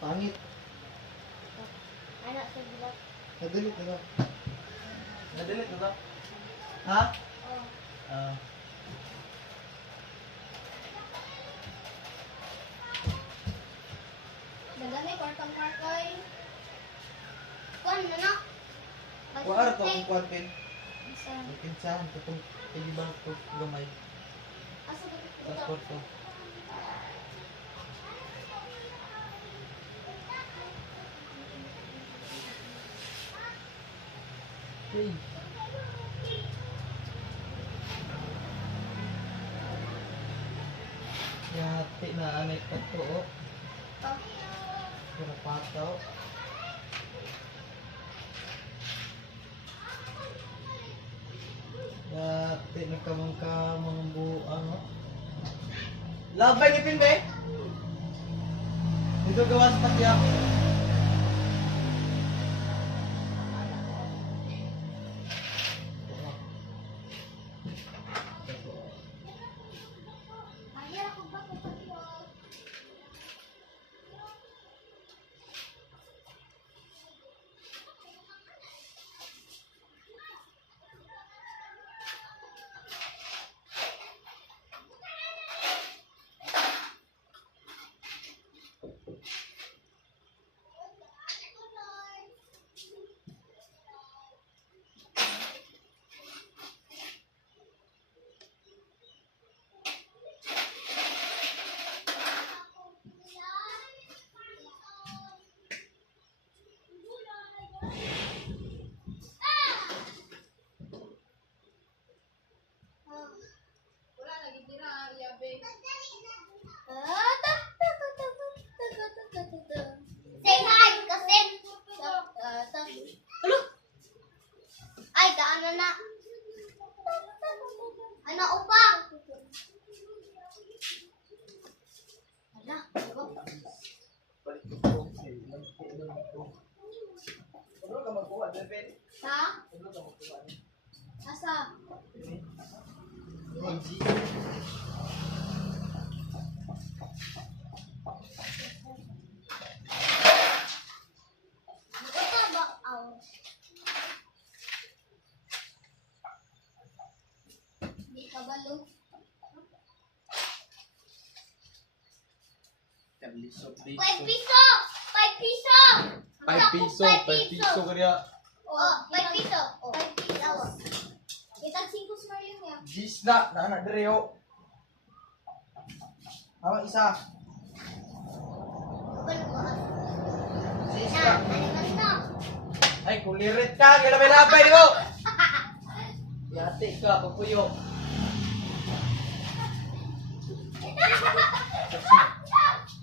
Pangit. Anak sa bulat. Nadalit na ba? Nadalit na ba? Ha? Oh. Ah. Nagami kwartong kwartoy. Kuan na na. Kuwar to ang kuwartin. Isa. Kinsahan ko itong ilibang ko gamay. Asa ba ito? Transport ko. Hey. Yati na anay ka to, oh. Pura pataw. Yati na kamang buang, oh. Labay ni Pinde! Dito gawa sa takya. Ayar ako ba ko pagyo? Wala lagi tira, yabe. Say hi, kasi. Hello? Ay, daan na. Ano upa? Hala, Ano ka magkuha, Devin? ha? Ano ka magkuha? Asa? Ito ba? Aw. Di ka balo. Lisod 5 piso! 5 piso! 5 piso, 5 piso kaya. Oh, 5 piso. 5 piso. Kitag 5 smart yun ya. Gis na anak Dreo. Hawak isa. Balo ba? Gis Na, na. ano ka na? Ay, kulirit ka. Kaya may labay di mo. Yati ka, papuyo.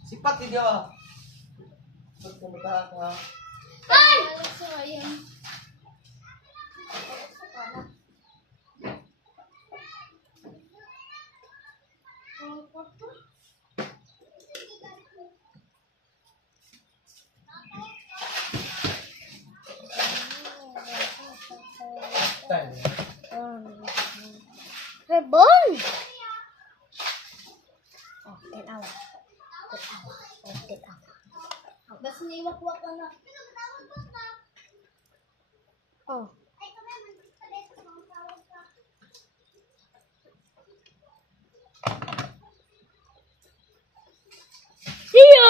Sipat hindi ba? Sipat kumutahan ka. Ay! Tayo. Rebon! Oh, tinawa. Oh, tinawa. Basta niwak-wak ka na. Oh. See ya!